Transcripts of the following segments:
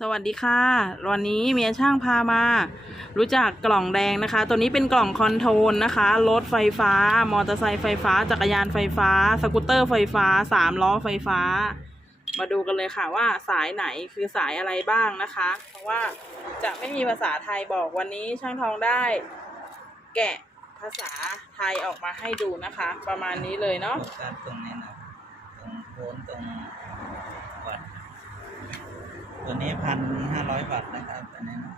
สวัสดีค่ะ วันนี้เมียช่างพามา รู้จักกล่องแดงนะคะ ตัวนี้เป็นกล่องคอนโทรลนะคะ รถไฟฟ้า มอเตอร์ไซค์ไฟฟ้า จักรยานไฟฟ้า สกูตเตอร์ไฟฟ้า สามล้อไฟฟ้า มาดูกันเลยค่ะว่าสายไหนคือสายอะไรบ้างนะคะ เพราะว่าจะไม่มีภาษาไทยบอกวันนี้ช่างทองได้ แกะภาษาไทยออกมาให้ดูนะคะ ประมาณนี้เลยเนาะตรงนี้นะตรงโคนตรง ตัวนี้พันห้าร้อยวัตต์นะครับอันนี้นะ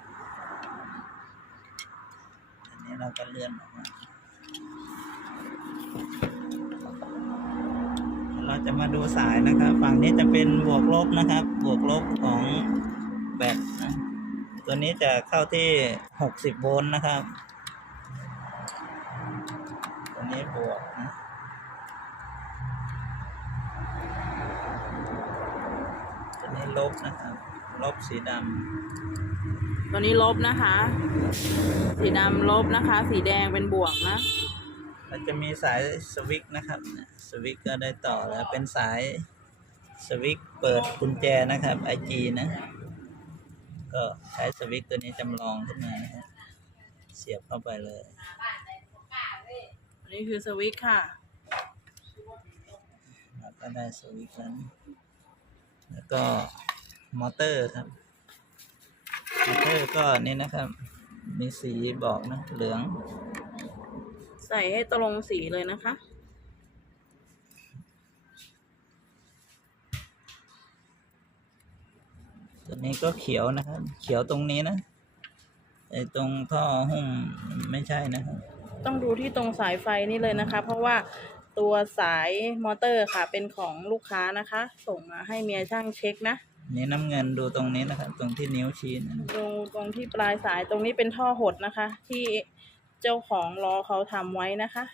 อันนี้เราก็เลื่อนออกมาเราจะมาดูสายนะครับ ฝั่งนี้จะเป็นบวกลบนะครับ บวกลบของแบตนะตัวนี้จะเข้าที่หกสิบโวลต์นะครับ ตัวนี้บวกนะตัวนี้ลบนะครับ ลบสีดตัวนี้ลบนะคะ สีดำลบนะคะ สีแดงเป็นบวกนะำแล้วจะมีสายสวิตช์นะครับเนี่ยสวิตช์ก็ได้ต่อแล้วเป็นสายสวิตช์เปิดกุญแจนะครับ IG นะ ก็ใช้สวิตช์ตัวนี้จำลองขึ้นมานะครับเสียบเข้าไปเลยอันนี้คือสวิตช์ค่ะแล้วก็ได้สวิตช์แล้วนะแล้วก็ มอเตอร์ครับ มอเตอร์ก็นี่นะครับ มีสีบอกนะ เหลือง ใส่ให้ตรงสีเลยนะคะตัวนี้ก็เขียวนะครับ เขียวตรงนี้นะไอ้ตรงท่อหุ้มไม่ใช่นะครับ ต้องดูที่ตรงสายไฟนี่เลยนะคะ เพราะว่าตัวสายมอเตอร์ค่ะเป็นของลูกค้านะคะ ส่งมาให้เมียช่างเช็คนะ นี่น้ำเงินดูตรงนี้นะครับ ตรงที่นิ้วชี้นะตรงตรงที่ปลายสายตรงนี้เป็นท่อหดนะคะ ที่เจ้าของล้อเขาทำไว้นะคะ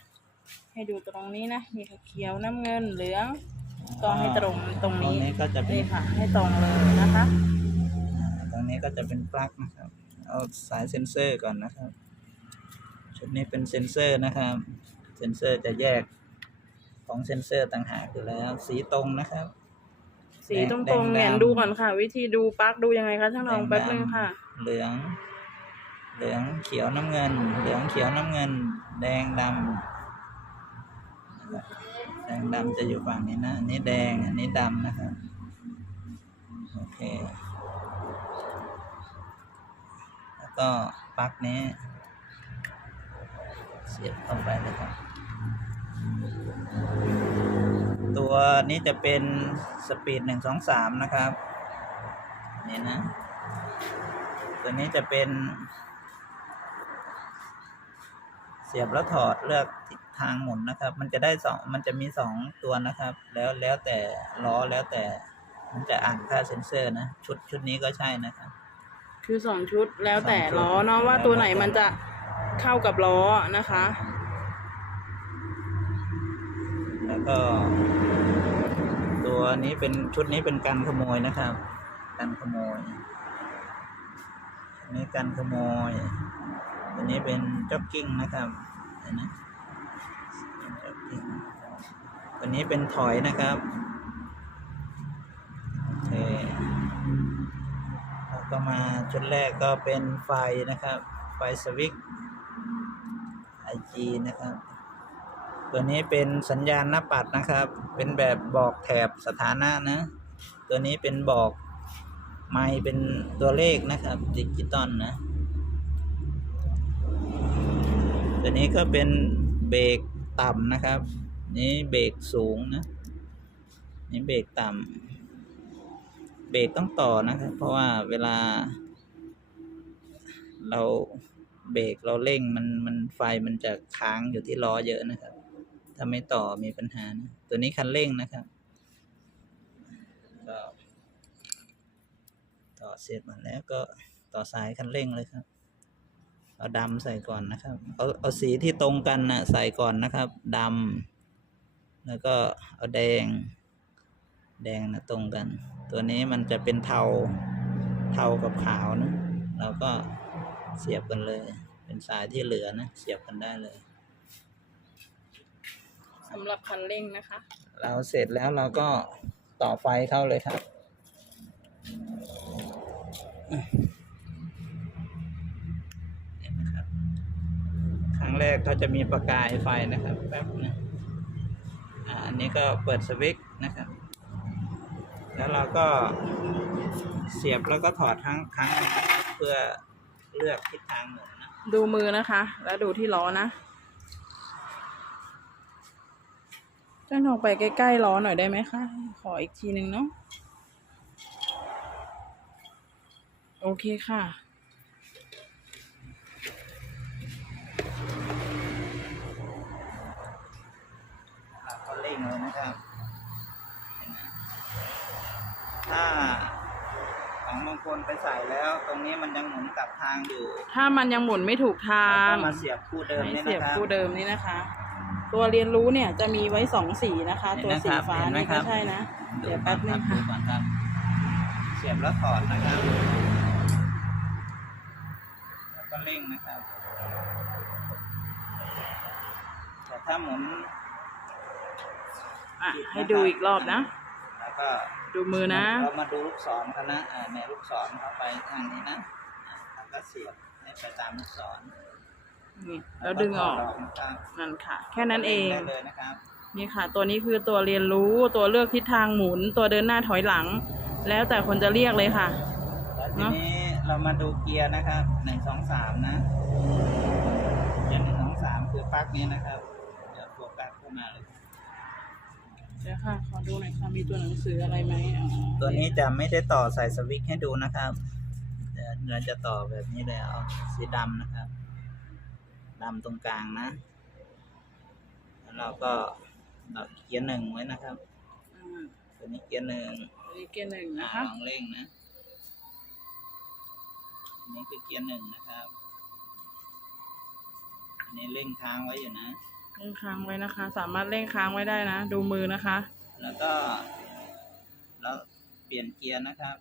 ให้ดูตรงนี้นะมีเขียวน้ำเงินเหลืองก็ให้ตรงตรงตรงนี้นี้ก็จะเป็นนี่ค่ะ ให้ตรงเลยนะคะ อ่าตรงนี้ก็จะเป็นปลั๊กนะครับ เอาสายเซ็นเซอร์ก่อนนะครับ ชุดนี้เป็นเซ็นเซอร์นะครับ เซ็นเซอร์จะแยกของเซ็นเซอร์ต่างหากอยู่แล้ว สีตรงนะครับ สีตรงแดตรงงแหนดำดูก่อนค่ะ วิธีดูปลั๊กดูยังไงคะช่างทองแป๊บนึงค่ะ เหลือง เหลืองเขียวน้ำเงิน เหลืองเขียวน้ำเงิน แดงดำแดงดำจะอยู่ฝั่งนี้นะอันนี้แดงอันนี้ดำนะครับโอเคแล้วก็ปลั๊กนี้เสียบเข้าไปเลยครับ ตัวนี้จะเป็นสปีดหนึ่งสองสามนะครับนี่นะ ตัวนี้จะเป็น เสียบแล้วถอดเลือกทิศทางหมุนนะครับ มันจะได้สองมันจะมีสองตัวนะครับ แล้วแล้วแต่ล้อแล้วแต่ มันจะอ่านค่าเซ็นเซอร์นะ ชุดชุดนี้ก็ใช่นะครับ คือสองชุดแล้วแต่สองชุดล้อเนาะว่าตัวไหนมันจะเข้ากับล้อนะคะ แล้วก็ ตัวนี้เป็นชุดนี้เป็นการขโมยนะครับการขโมยอันนี้การขโมยตัวนี้เป็นจ็อกกิ้งนะครับเห็นไหมจ็อกกิ้งตัวนี้เป็นถอยนะครับโอเคแล้วก็มาชุดแรกก็เป็นไฟนะครับ ไฟสวิตช์ IG นะครับ ตัวนี้เป็นสัญญาณหน้าปัดนะครับ เป็นแบบบอกแถบสถานะนะ ตัวนี้เป็นบอกไมค์เป็นตัวเลขนะครับ ดิจิตอลนะ ตัวนี้ก็เป็นเบรกต่ำนะครับ นี่เบรกสูงนะ นี่เบรกต่ำเบรกต้องต่อนะครับ เพราะว่าเวลา เราเบรกเราเร่งมันมันไฟมันจะค้างอยู่ที่ล้อเยอะนะครับ ถ้าไม่ต่อมีปัญหานะ ตัวนี้คันเร่งนะครับก็ต่อเสร็จหมดแล้วก็ต่อสายคันเร่งเลยครับ เอาดำใส่ก่อนนะครับ เอาเอาสีที่ตรงกันนะใส่ก่อนนะครับดำแล้วก็เอาแดง แดงนะตรงกัน ตัวนี้มันจะเป็นเทาเทากับขาวนะเราก็เสียบกันเลย เป็นสายที่เหลือนะ เสียบกันได้เลย สำหรับคันเร่งนะคะ เราเสร็จแล้วเราก็ต่อไฟเข้าเลยครับเห็นไหมครับครั้งแรกเขาจะมีประกายไฟนะครับแป๊บนะอ่าอันนี้ก็เปิดสวิตช์นะครับ แล้วเราก็เสียบแล้วก็ถอดทั้งครั้งหนึ่งนะครับเพื่อเลือกทิศทางหมุนนะดูมือนะคะ แล้วดูที่ล้อนะ จ้านลองไปใกล้ๆล้อหน่อยได้ไหมคะ ขออีกทีหนึ่งเนาะ โอเคค่ะเราก็เร่งเลยนะครับเห็นไหมถ้าของบางคนไปใส่แล้ว ตรงนี้มันยังหมุนกลับทางอยู่ ถ้ามันยังหมุนไม่ถูกทาเรางก็มาเสียบคู่เดิมให้นี่เสียนะบครับ คู่เดิมนี่นะคะ ตัวเรียนรู้เนี่ยจะมีไว้สองสีนะคะเห็นตัวไหมสีครับฟ้าเห็นไหมนี่ครัก็บใช่นะ เดี๋ยวแป๊บนึงดูค่ะก่อนครับเสียบแล้วถอดนะครับแล้วก็เร่งนะครับแต่ถ้าหมุนอะให้ดูอีกรอบนะ แล้วก็ดูมือนะ เรามาดูลูกศรกันนะอ่าในลูกศรเข้าไปทางนี้นะอ่าแล้วก็เสียบให้ไปตามลูกศร นี่แล้วดึงออกแล้วถดนะครับนั่นค่ะ แค่นั้นเองได้เลยนะครับนี่ค่ะ ตัวนี้คือตัวเรียนรู้ตัวเลือกทิศทางหมุน ตัวเดินหน้าถอยหลัง แล้วแต่คนจะเรียกเลยค่ะแล้วทีนี้เรามาดูเกียร์นะครับหนึ่งสองสามนะเกียร์หนึ่งสองสามคือปลั๊กนี้นะครับเดี๋ยวโฟกัสเข้ามาเลยเดี๋ยวค่ะขอดูหน่อยค่ะมีตัวหนังสืออะไรไหมอ๋อตัวนี้จะไม่ได้ต่อใส่สวิตช์ให้ดูนะครับเดี๋ยวเราจะต่อแบบนี้เลยเอาสีดำนะครับ ดำตรงกลางนะ แล้วเราก็เราเกียร์หนึ่งไว้นะครับ อ่าตัวนี้เกียร์หนึ่งตัวนี้เกียร์หนึ่งอ่านะคะลองเร่งนะอันนี้คือเกียร์หนึ่งนะครับ อันนี้เร่งค้างไว้อยู่นะ เร่งค้างไว้นะคะ สามารถเร่งค้างไว้ได้นะ ดูมือนะคะ แล้วก็ แล้วเปลี่ยนเกียร์นะครับ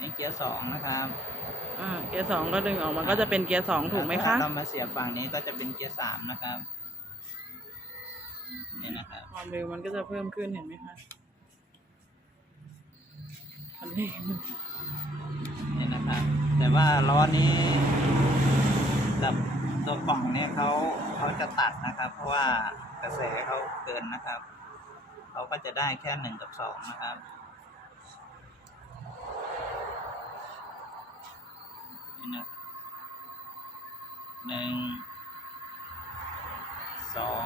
นี่เกียร์สองนะครับอ่าเกียร์สองก็ดึงออกมาก็จะเป็นเกียร์สองถูกไหมคะแล้วถ้าเรามาเสียบฝั่งนี้ก็จะเป็นเกียร์สามนะครับนี่นะครับความเร็วมันก็จะเพิ่มขึ้นเห็นไหมคะคันเร่งนี่นะครับ แต่ว่าล้อนี้กับตัวกล่องเนี่ยเขาเขาจะตัดนะครับ เพราะว่ากระแสเขาเกินนะครับ เขาก็จะได้แค่หนึ่งกับสองนะครับ นี่นะหนึ่งสอง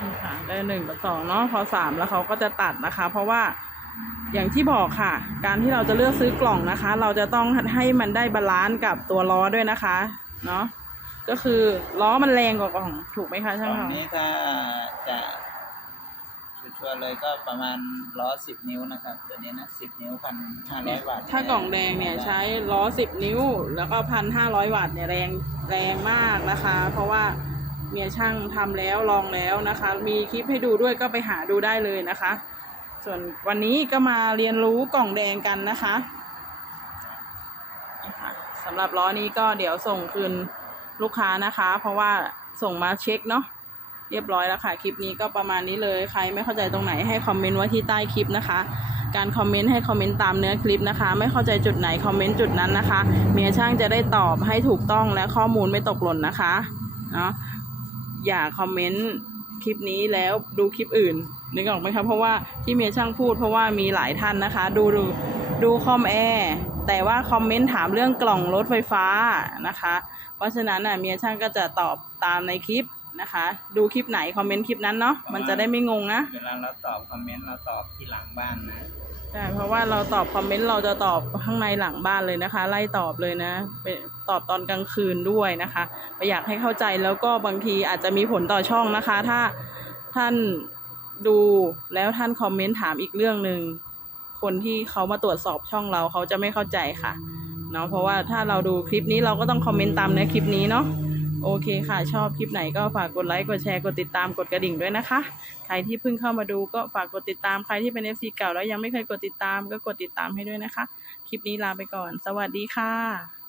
นี่ค่ะได้หนึ่งกับสองเนาะพอสามแล้วเขาก็จะตัดนะคะ เพราะว่าอย่างที่บอกค่ะ การที่เราจะเลือกซื้อกล่องนะคะ เราจะต้องให้มันได้บาลานซ์กับตัวล้อด้วยนะคะเนาะก็คือล้อมันแรงกว่ากล่องถูกไหมคะกช่างล่องเขานี้ถ้าจะ ชัวร์ๆเลยก็ประมาณล้อสิบนิ้วนะครับตัวนี้นะสิบนิ้วพันห้าร้อยวัตต์ถ้ากล่องแดงเนี่ยใช้ล้อสิบนิ้ว แล้วก็พันห้าร้อยวัตต์เนี่ยแรงแรงมากนะคะ เพราะว่าเมียช่างทำแล้วลองแล้วนะคะ มีคลิปให้ดูด้วยก็ไปหาดูได้เลยนะคะ ส่วนวันนี้ก็มาเรียนรู้กล่องแดงกันนะคะนี่ค่ะสำหรับล้อนี้ก็เดี๋ยวส่งคืนลูกค้านะคะ เพราะว่าส่งมาเช็คเนาะ เรียบร้อยแล้วค่ะ คลิปนี้ก็ประมาณนี้เลยใครไม่เข้าใจตรงไหนให้คอมเมนต์ไว้ที่ใต้คลิปนะคะ การคอมเมนต์ให้คอมเมนต์ตามเนื้อคลิปนะคะ ไม่เข้าใจจุดไหนคอมเมนต์จุดนั้นนะคะเมียช่างจะได้ตอบให้ถูกต้องและข้อมูลไม่ตกหล่นนะคะเนาะอย่าคอมเมนต์คลิปนี้แล้วดูคลิปอื่นนึกออกไหมคะเพราะว่าที่เมียช่างพูดเพราะว่ามีหลายท่านนะคะ ดูดูดูคอมแอร์แต่ว่าคอมเมนต์ถามเรื่องกล่องรถไฟฟ้านะคะ เพราะฉะนั้นน่ะเมียช่างก็จะตอบตามในคลิป นะคะ ดูคลิปไหนคอมเมนต์คลิปนั้นเนาะมันจะได้ไม่งงนะเวลาเราตอบคอมเมนต์เราตอบที่หลังบ้านนะใช่เพราะว่าเราตอบคอมเมนต์เราจะตอบข้างในหลังบ้านเลยนะคะ ไล่ตอบเลยนะเป็นตอบตอนกลางคืนด้วยนะคะอยากให้เข้าใจแล้วก็บางทีอาจจะมีผลต่อช่องนะคะ ถ้าท่านดูแล้วท่านคอมเมนต์ถามอีกเรื่องหนึ่งคนที่เขามาตรวจสอบช่องเราเขาจะไม่เข้าใจค่ะเนาะเพราะว่าถ้าเราดูคลิปนี้เราก็ต้องคอมเมนต์ตามเนื้อคลิปนี้เนาะ โอเคค่ะ ชอบคลิปไหนก็ฝากกดไลค์กดแชร์กดติดตามกดกระดิ่งด้วยนะคะ ใครที่เพิ่งเข้ามาดูก็ฝากกดติดตามใครที่เป็น FC เก่าแล้วยังไม่เคยกดติดตามก็กดติดตามให้ด้วยนะคะ คลิปนี้ลาไปก่อน สวัสดีค่ะ